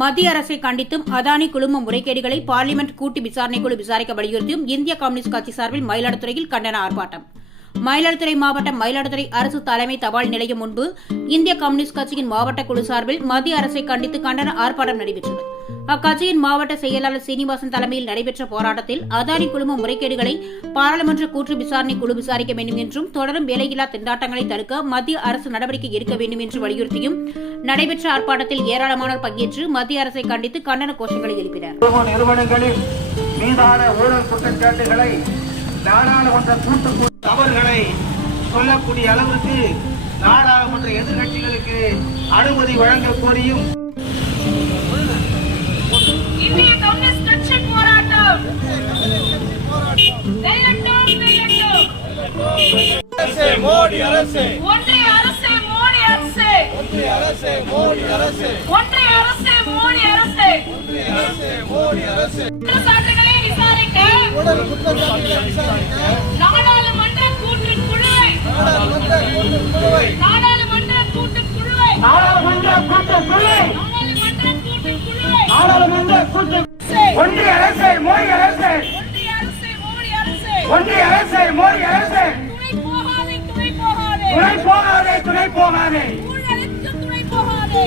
மத்திய அரசை கண்டித்தும் அதானி குழும முறைகேடுகளை பார்லிமெண்ட் கூட்டு விசாரணைக்குழு விசாரிக்க வலியுறுத்தியும் இந்திய கம்யூனிஸ்ட் கட்சி சார்பில் மயிலாடுதுறையில் கண்டன ஆர்ப்பாட்டம். மயிலாடுதுறை மாவட்டம் மயிலாடுதுறை அரசு தலைமை தபால் நிலையம் முன்பு இந்திய கம்யூனிஸ்ட் கட்சியின் மாவட்ட குழு சார்பில் மத்திய அரசை கண்டித்து கண்டன ஆர்ப்பாட்டம் நடைபெற்றது. அக்கட்சியின் மாவட்ட செயலாளர் சீனிவாசன் தலைமையில் நடைபெற்ற போராட்டத்தில் அதானி குழும முறைகேடுகளை பாராளுமன்ற கூட்டு விசாரணை குழு விசாரிக்க வேண்டும் என்றும் தொடரும் வேலையில்லா திண்டாட்டங்களை தடுக்க மத்திய அரசு நடவடிக்கை எடுக்க வேண்டும் என்று வலியுறுத்தியும் நடைபெற்ற ஆர்ப்பாட்டத்தில் ஏராளமானோர் பங்கேற்று மத்திய அரசை கண்டித்து கண்டன கோஷங்களை எழுப்பினர். நிறுவனங்களின் மீதான ஊழல் குற்றச்சாட்டுகளை நாடாளுமன்ற கூட்டுக்குழு தவறுகளை சொல்லக்கூடிய அளவுக்கு நாடாளுமன்ற எதிர்கட்சிகளுக்கு அனுமதி வழங்க கோரியும் இந்திய கம்யூனிஸ்ட் கட்சி போராட்டம் மோடி அரசு, ஒன்றிய அரசு, மோடி அரசு, ஒன்றிய அரசு, மோடி அரசு, ஒன்றிய அரசு, மோடி அரசு, ஒன்றிய அரசு, மோடி அரசு, குற்றச்சாட்டுகளை விசாரிக்க ஊழல் குற்றச்சாட்டுகளை விசாரிக்க நாடாளுமன்ற கூட்டுக்குழுவை நாடாளுமன்ற கூட்டுக்குழுவை நாடாளுமன்ற கூட்டுக்குழுவை நாடாளுமன்ற கூட்டுக்குழு நாடாளுமன்ற கூட்டுக்குழுவை ஒன்றிய அரசு, மோடி அரசு, ஒன்றிய அரசு, மோடி அரசு, ஒன்றிய அரசு, மோடி அரசு, துணை போகாதே துணை போகாதே, ஊழலுக்கு துணை போகாதே.